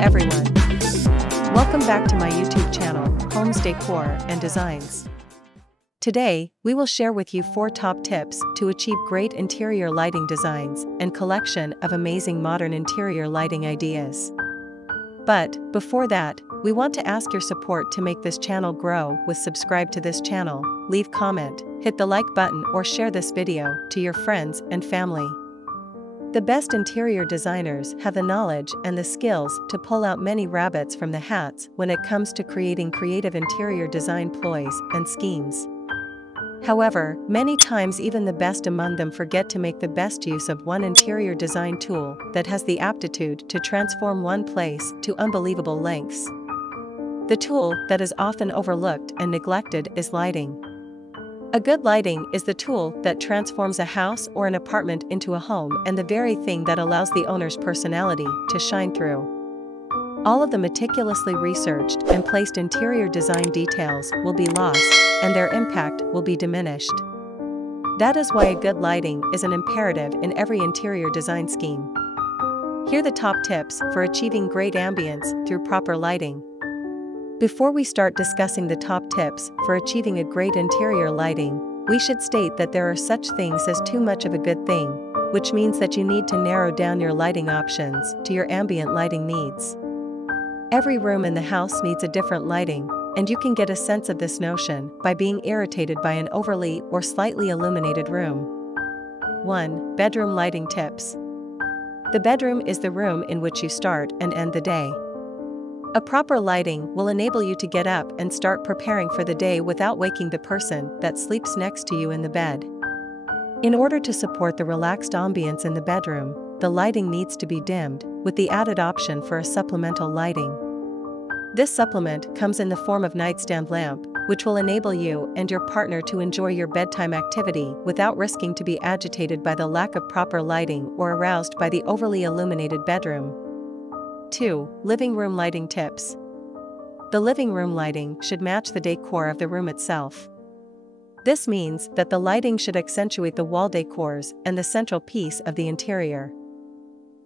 everyone. Welcome back to my YouTube channel, Homes Decor and Designs. Today, we will share with you 4 top tips to achieve great interior lighting designs and collection of amazing modern interior lighting ideas. But, before that, we want to ask your support to make this channel grow with subscribe to this channel, leave comment, hit the like button or share this video to your friends and family. The best interior designers have the knowledge and the skills to pull out many rabbits from the hats when it comes to creating creative interior design ploys and schemes. However, many times even the best among them forget to make the best use of one interior design tool that has the aptitude to transform one place to unbelievable lengths. The tool that is often overlooked and neglected is lighting. A good lighting is the tool that transforms a house or an apartment into a home and the very thing that allows the owner's personality to shine through. All of the meticulously researched and placed interior design details will be lost, and their impact will be diminished. That is why a good lighting is an imperative in every interior design scheme. Here are the top tips for achieving great ambience through proper lighting. Before we start discussing the top tips for achieving a great interior lighting, we should state that there are such things as too much of a good thing, which means that you need to narrow down your lighting options to your ambient lighting needs. Every room in the house needs a different lighting, and you can get a sense of this notion by being irritated by an overly or slightly illuminated room. 1. Bedroom lighting tips. The bedroom is the room in which you start and end the day. A proper lighting will enable you to get up and start preparing for the day without waking the person that sleeps next to you in the bed. In order to support the relaxed ambience in the bedroom, the lighting needs to be dimmed, with the added option for a supplemental lighting. This supplement comes in the form of nightstand lamp, which will enable you and your partner to enjoy your bedtime activity without risking to be agitated by the lack of proper lighting or aroused by the overly illuminated bedroom. 2. Living room lighting tips. The living room lighting should match the decor of the room itself. This means that the lighting should accentuate the wall decors and the central piece of the interior.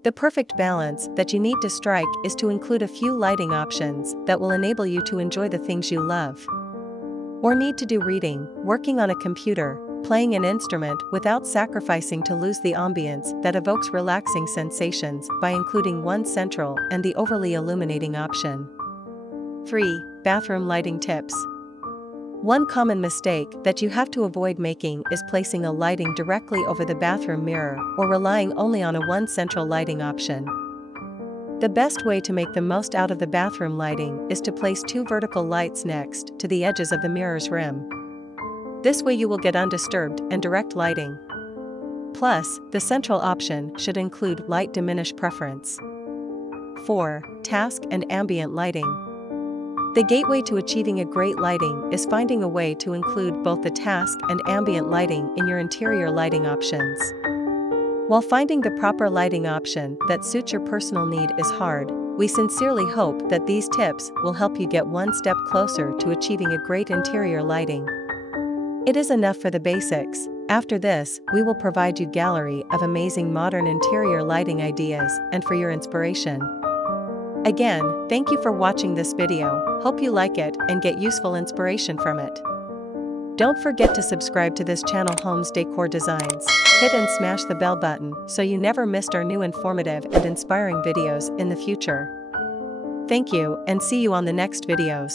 The perfect balance that you need to strike is to include a few lighting options that will enable you to enjoy the things you love or need to do, reading, working on a computer, playing an instrument, without sacrificing to lose the ambience that evokes relaxing sensations by including one central and the overly illuminating option. 3. Bathroom lighting tips. One common mistake that you have to avoid making is placing a lighting directly over the bathroom mirror or relying only on a one central lighting option. The best way to make the most out of the bathroom lighting is to place 2 vertical lights next to the edges of the mirror's rim. This way you will get undisturbed and direct lighting. Plus, the central option should include light diminish preference. 4. Task and ambient lighting. The gateway to achieving a great lighting is finding a way to include both the task and ambient lighting in your interior lighting options. While finding the proper lighting option that suits your personal need is hard, we sincerely hope that these tips will help you get one step closer to achieving a great interior lighting. It is enough for the basics. After this, we will provide you a gallery of amazing modern interior lighting ideas and for your inspiration. Again, thank you for watching this video. Hope you like it and get useful inspiration from it. Don't forget to subscribe to this channel, Homes Decor Designs. Hit and smash the bell button so you never missed our new informative and inspiring videos in the future. Thank you and see you on the next videos.